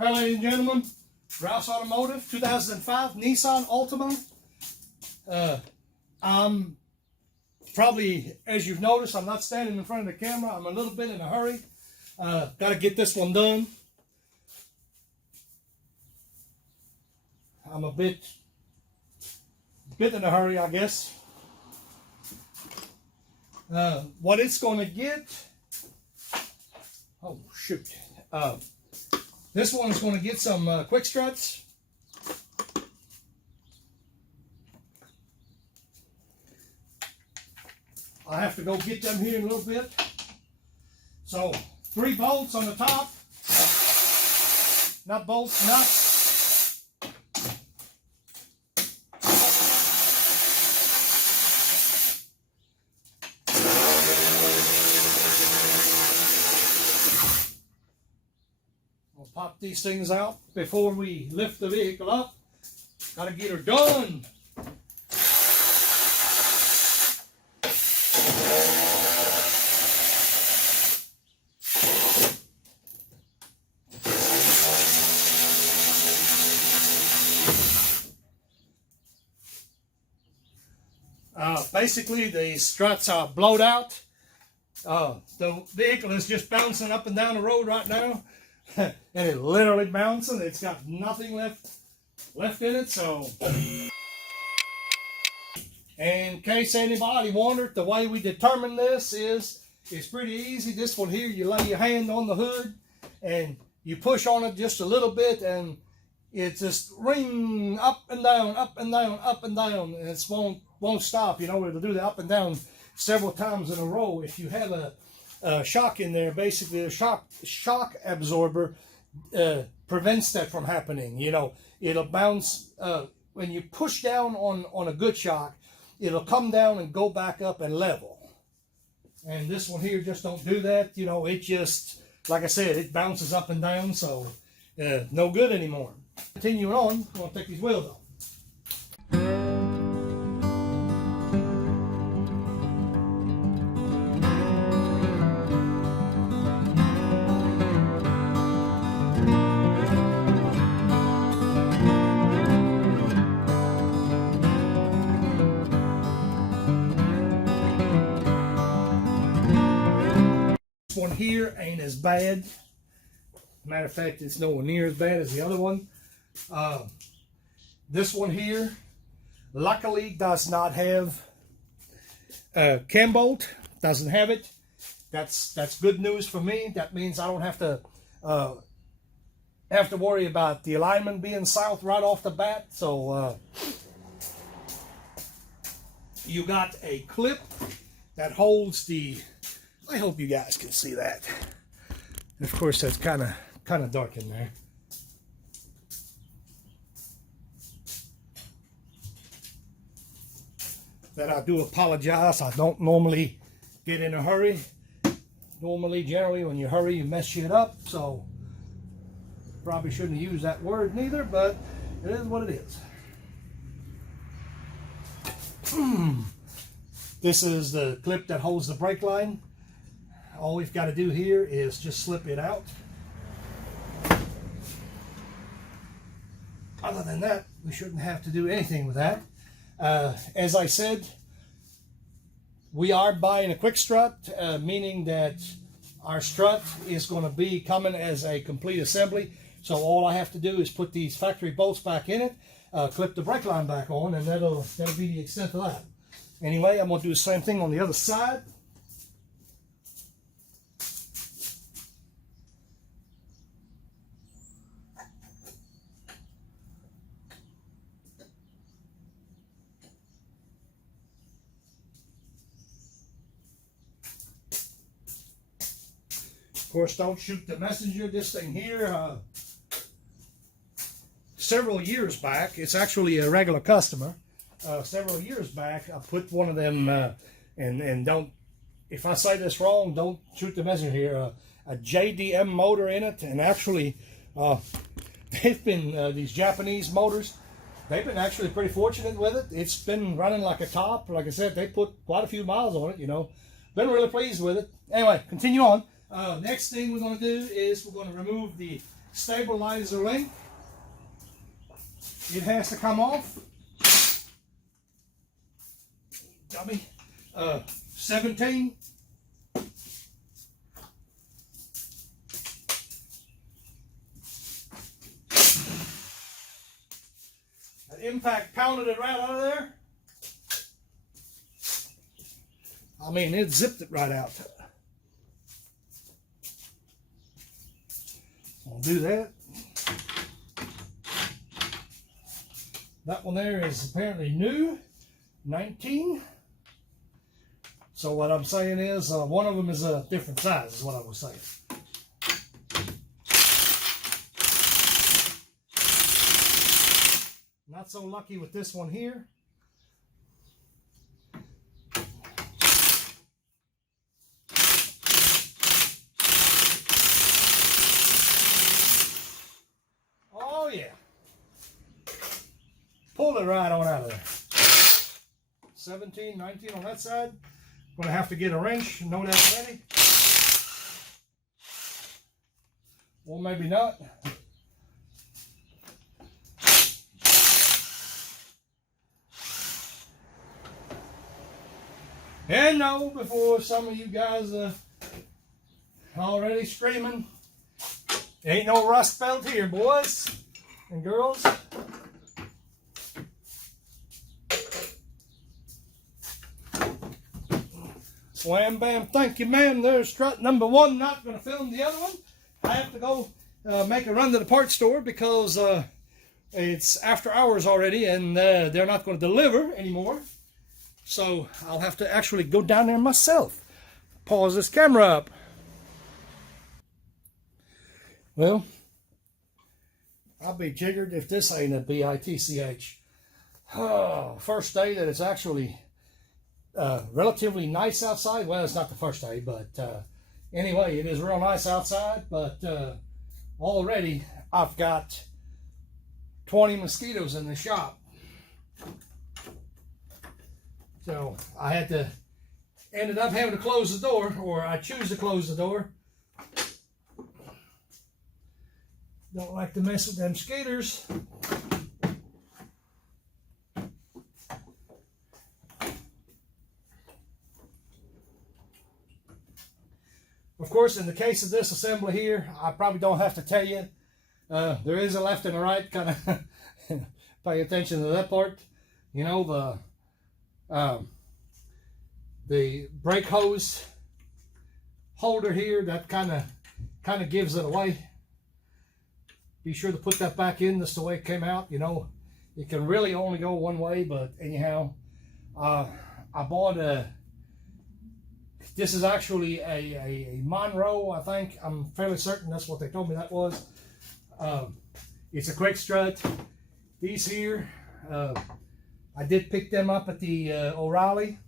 Hi, ladies and gentlemen. Ralph's Automotive, 2005 Nissan Altima. I'm probably, as you've noticed, I'm not standing in front of the camera. I'm a little bit in a hurry. Got to get this one done. I'm a bit in a hurry, I guess. What it's going to get, oh shoot, this one is going to get some quick struts. I have to go get them here in a little bit. So 3 bolts on the top, nut bolts, nuts. We'll pop these things out before we lift the vehicle up. Got to get her done. Basically, the struts are blowed out. The vehicle is just bouncing up and down the road right now. And it's literally bouncing. It's got nothing left in it. So, in case anybody wondered, the way we determine this is it's pretty easy. This one here, you lay your hand on the hood and you push on it just a little bit, and it just ring up and down, up and down, up and down, and it won't stop. You know, it'll do the up and down several times in a row. If you have a shock in there, basically a shock absorber prevents that from happening. You know, it'll bounce when you push down on a good shock. It'll come down and go back up and level. And this one here just don't do that. You know, it just, like I said, it bounces up and down, so no good anymore. Continuing on, I'm going to take these wheels off. This one here ain't as bad. Matter of fact, it's nowhere near as bad as the other one. This one here, luckily, does not have cam bolt. Doesn't have it. That's good news for me. That means I don't have to worry about the alignment being south right off the bat. So you got a clip that holds the. I hope you guys can see that. And of course, that's kind of dark in there. That I do apologize. I don't normally get in a hurry. Generally, when you hurry, you mess shit up. So, probably shouldn't use that word neither, but it is what it is. This is the clip that holds the brake line. All we've got to do here is just slip it out. Other than that, we shouldn't have to do anything with that. As I said, we are buying a quick strut, meaning that our strut is going to be coming as a complete assembly. So all I have to do is put these factory bolts back in it, clip the brake line back on, and that'll be the extent of that. Anyway, I'm going to do the same thing on the other side. Of course, don't shoot the messenger. This thing here, several years back, it's actually a regular customer. Several years back, I put one of them, and don't, if I say this wrong, don't shoot the messenger here, a JDM motor in it. And actually, they've been, these Japanese motors, they've been actually pretty fortunate with it. It's been running like a top. Like I said, they put quite a few miles on it, you know. Been really pleased with it. Anyway, continue on. Next thing we're going to do is we're going to remove the stabilizer link. It has to come off. Got me. 17. That impact pounded it right out of there. I mean, it zipped it right out. I'll do that. That one there is apparently new, 19. So what I'm saying is, one of them is a different size, is what I was saying. Not so lucky with this one here. Oh yeah. Pull it right on out of there. 17, 19 on that side. Gonna have to get a wrench, know that already. Or maybe not. And no, before some of you guys are already screaming, ain't no rust belt here, boys and girls. Wham bam, thank you ma'am. There's strut number 1. Not going to film the other one. I have to go make a run to the parts store because it's after hours already and they're not going to deliver anymore. So I'll have to actually go down there myself. Pause this camera up. Well, I'll be jiggered if this ain't a BITCH. Oh, first day that it's actually relatively nice outside. Well, it's not the first day, but anyway, it is real nice outside. But already I've got 20 mosquitoes in the shop. So I ended up having to close the door, or I choose to close the door. Don't like to mess with them skaters. Of course, in the case of this assembly here, I probably don't have to tell you. There is a left and a right, kind of pay attention to that part. You know, the brake hose holder here, that kind of gives it away. Be sure to put that back in. That's the way it came out. You know, it can really only go one way, but anyhow, I bought this is actually a Monroe, I think. I'm fairly certain that's what they told me that was. It's a quick strut. These here, I did pick them up at the O'Reilly.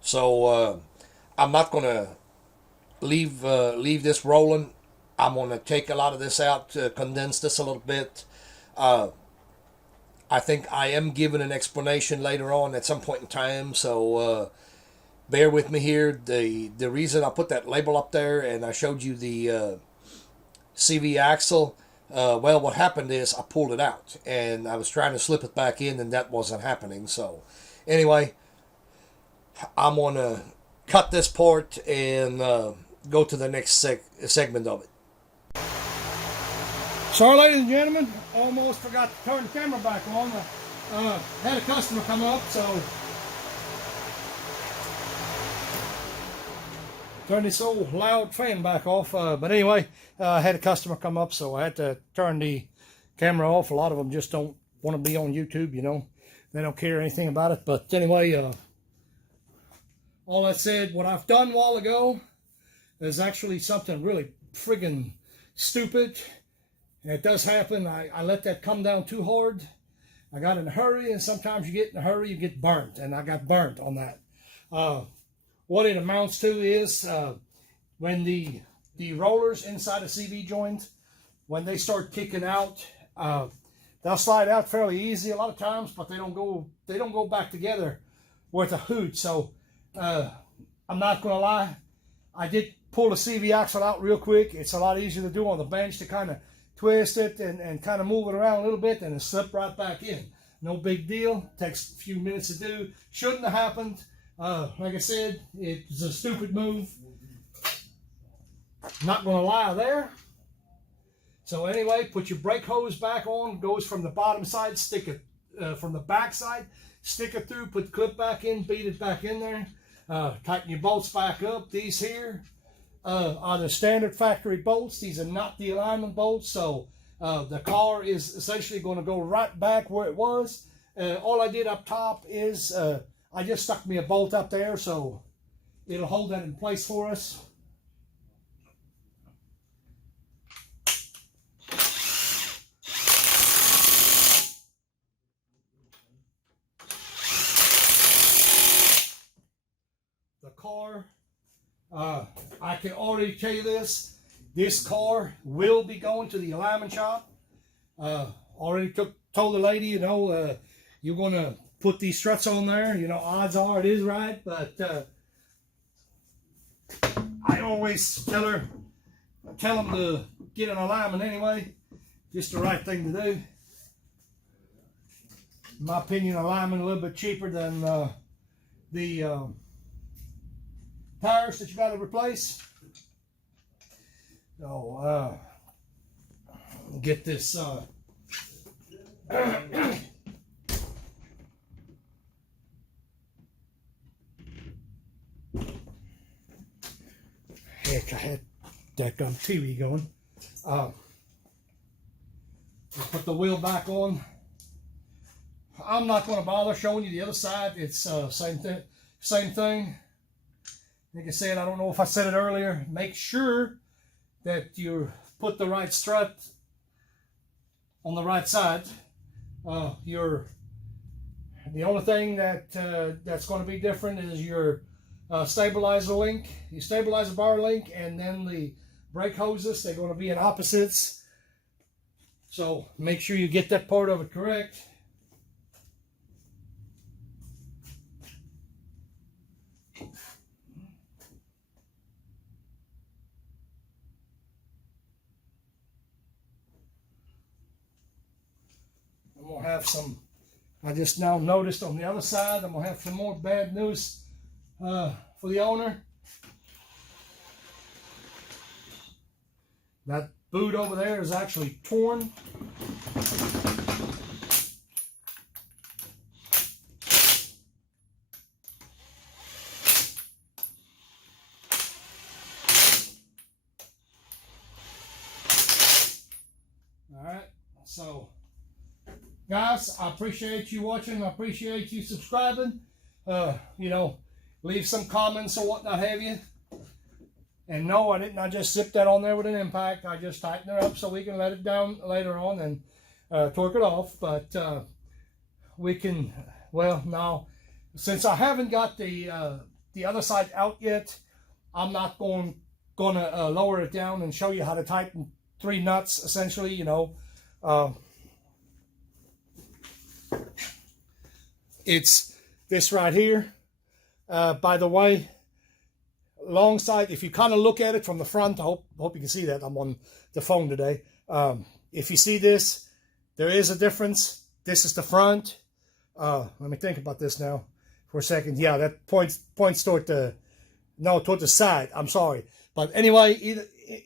So I'm not going to leave this rolling. I'm going to take a lot of this out to condense this a little bit. I think I am giving an explanation later on at some point in time, so bear with me here. The reason I put that label up there and I showed you the CV axle, well, what happened is I pulled it out and I was trying to slip it back in and that wasn't happening. So anyway, I'm going to cut this part and go to the next segment of it. Sorry, ladies and gentlemen, almost forgot to turn the camera back on. I had a customer come up, so turn this old loud fan back off. But anyway, I had a customer come up, so I had to turn the camera off. A lot of them just don't want to be on YouTube, you know. They don't care anything about it. But anyway, all that said, what I've done a while ago is actually something really friggin' stupid. And it does happen. I let that come down too hard. I got in a hurry, and sometimes you get in a hurry, you get burnt. And I got burnt on that. What it amounts to is when the rollers inside a CV joint, when they start kicking out, they'll slide out fairly easy a lot of times, but they don't go back together worth a hoot. So I'm not gonna lie, I did pull the CV axle out real quick. It's a lot easier to do on the bench, to kind of twist it and kind of move it around a little bit, and it slip right back in. No big deal. Takes a few minutes to do. Shouldn't have happened. Like I said, it's a stupid move. Not going to lie there. So anyway, put your brake hose back on. Goes from the bottom side, stick it from the back side, stick it through, put the clip back in, beat it back in there. Tighten your bolts back up. These here are the standard factory bolts. These are not the alignment bolts, so the car is essentially going to go right back where it was. All I did up top is I just stuck me a bolt up there, so it'll hold that in place for us. The car, I can already tell you this car will be going to the alignment shop. Already told the lady, you know, you're going to put these struts on there. You know, odds are it is right, but I always tell them to get an alignment anyway. Just the right thing to do. In my opinion, alignment a little bit cheaper than the tires that you got to replace. So get this heck, I had that TV going. Put the wheel back on. I'm not going to bother showing you the other side. It's same thing. Like I said, I don't know if I said it earlier. Make sure that you put the right strut on the right side. The only thing that's going to be different is your stabilizer link, your stabilizer bar link, and then the brake hoses. They're going to be in opposites. So make sure you get that part of it correct. I'm going to have some, I just now noticed on the other side, I'm going to have some more bad news for the owner. That boot over there is actually torn. All right, so guys, I appreciate you watching. I appreciate you subscribing. You know, leave some comments or whatnot have you. And no, I didn't. I just zipped that on there with an impact. I just tightened it up so we can let it down later on and torque it off. But we can, well, now, since I haven't got the other side out yet, I'm not gonna lower it down and show you how to tighten 3 nuts, essentially, you know. It's this right here. By the way, long side, if you kind of look at it from the front, I hope you can see that. I'm on the phone today. If you see this, there is a difference. This is the front. Let me think about this now for a second. Yeah, that points toward the side. I'm sorry. But anyway,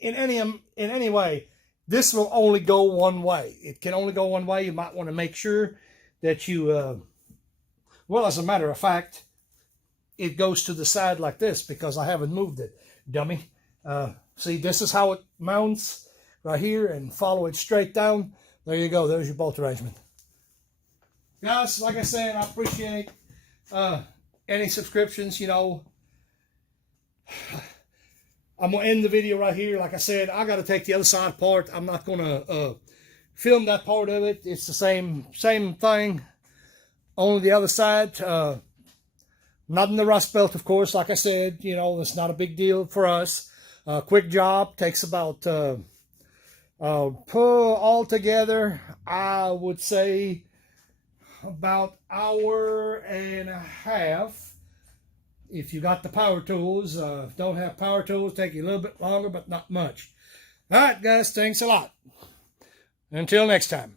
in any way, this will only go one way. It can only go one way. You might want to make sure that you, well, as a matter of fact, it goes to the side like this because I haven't moved it, dummy. See, this is how it mounts right here, and follow it straight down. There you go. There's your bolt arrangement. Guys, like I said, I appreciate any subscriptions, you know. I'm going to end the video right here. Like I said, I got to take the other side apart. I'm not going to film that part of it. It's the same thing, only the other side. Not in the rust belt, of course. Like I said, you know, it's not a big deal for us. Quick job. Takes about, all together, I would say about 1.5 hours. if you got the power tools. Don't have power tools, take you a little bit longer, but not much. All right, guys, thanks a lot. Until next time.